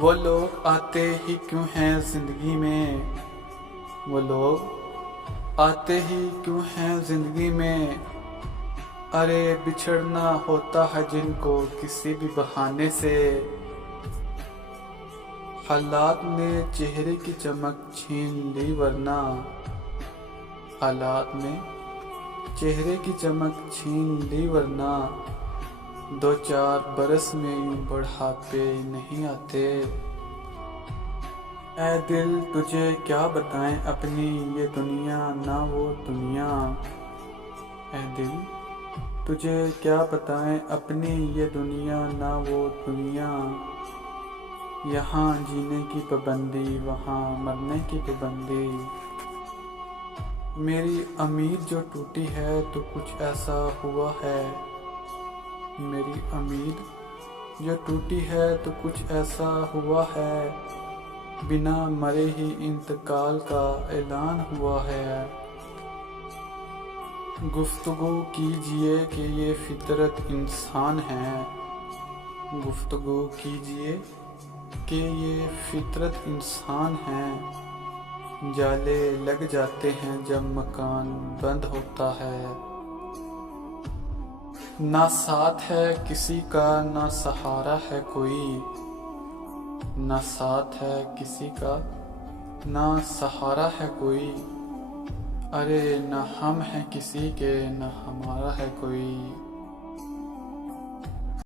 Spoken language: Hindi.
वो लोग आते ही क्यों हैं जिंदगी में, वो लोग आते ही क्यों हैं जिंदगी में। अरे बिछड़ना होता है जिनको किसी भी बहाने से। हालात ने चेहरे की चमक छीन ली वरना, हालात ने चेहरे की चमक छीन ली वरना। 2-4 बरस में यूं बढ़ापे नहीं आते। ऐ दिल तुझे क्या बताएं अपनी ये दुनिया ना वो दुनिया। ऐ दिल तुझे क्या बताएं अपनी ये दुनिया ना वो दुनिया। यहाँ जीने की पाबंदी वहाँ मरने की पाबंदी। मेरी उम्मीद जो टूटी है तो कुछ ऐसा हुआ है। मेरी उम्मीद जो टूटी है तो कुछ ऐसा हुआ है। बिना मरे ही इंतकाल का ऐलान हुआ है। गुफ्तगू कीजिए कि ये फितरत इंसान है। गुफ्तगू कीजिए कि ये फितरत इंसान है। जाले लग जाते हैं जब मकान बंद होता है। ना साथ है किसी का ना सहारा है कोई। ना साथ है किसी का ना सहारा है कोई। अरे न हम हैं किसी के न हमारा है कोई।